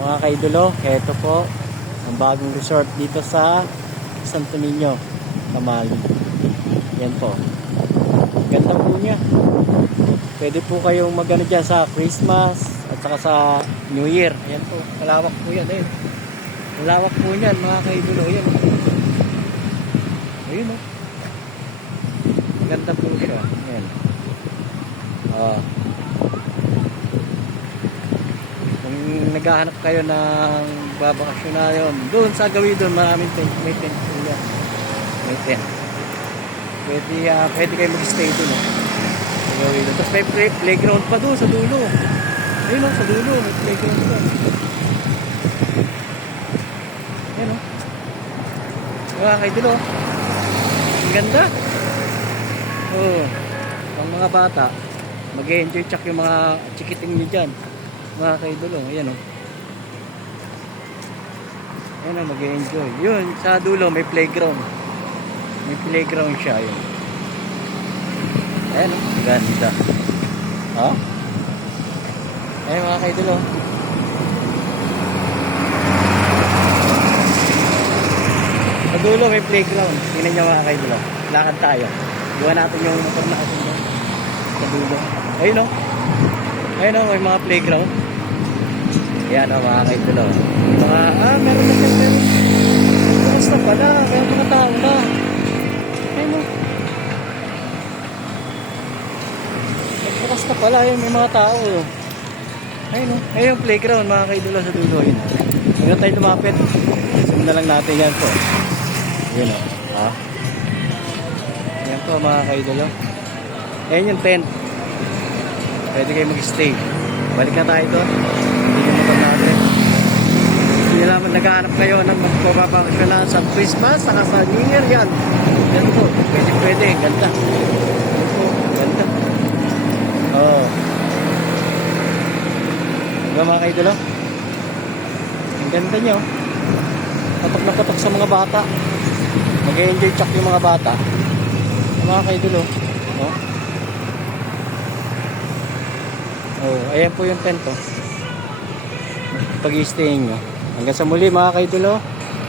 Mga kaidolo, eto po ang bagong resort dito sa Santo Niño, Tamali. Yan po. Ganda po niya. Pwede po kayong magano dyan sa Christmas at saka sa New Year. Yan po. Malawak po yan. Ayun. Malawak po yan mga kaidolo. Yan. Ayun o. Ganda po siya. Yan. Kung naghahanap kayo ng babakasyon na yun, doon sa gawin doon, maraming tent. May tent po yan. May tent. Pwede kayo mag-stay doon. Sa gawin doon. Tapos may playground pa doon sa dulo. Ayun o, sa dulo. May playground pa. Ayun o. Mga kaidolo. Ang ganda. Pang mga bata, mag-enjoy tsak yung mga chikiting nyo dyan. Mga kaidolo, ayan o. Ayan o, mag-enjoy. Yun, sa dulo may playground. May playground siya, yun. Ayan o, ganda. Ayan mga kaidolo. Sa dulo may playground. Tingnan nyo mga kaidolo. Lakad tayo. Iwan natin yung motor natin doon. Sa dulo. Ayun o. Ayun o, may mga playground. Ayan o mga kaidolo. Meron na siya. Bukas na pala. May mga tao na. Ayun o. Bukas na pala. Ayun, may mga tao o. Ayun o. Ayun yung playground mga kaidolo sa dulo. Ayun o. Ayun tayo lumapit. Sundan lang natin yan po. Ayun o. Ayan po mga kaidolo. Ayan yung tent. Pwede kayo mag-stay. Balik na tayo doon. Hindi yung motor natin. Hindi naman naghahanap kayo ng magpapapakasyalan sa Christmas saka sa New Year. Yan. Yan po. Pwede. Ganda. Yan po. Ganda. Diba mga kaidolo? Ang ganda nyo. Patok na patok sa mga bata. Mag-enjoy tsak yung mga bata. Mga kaidolo. Ayan po yung tent. Pag-i-stay nyo. Hanggang sa muli mga kaidolo.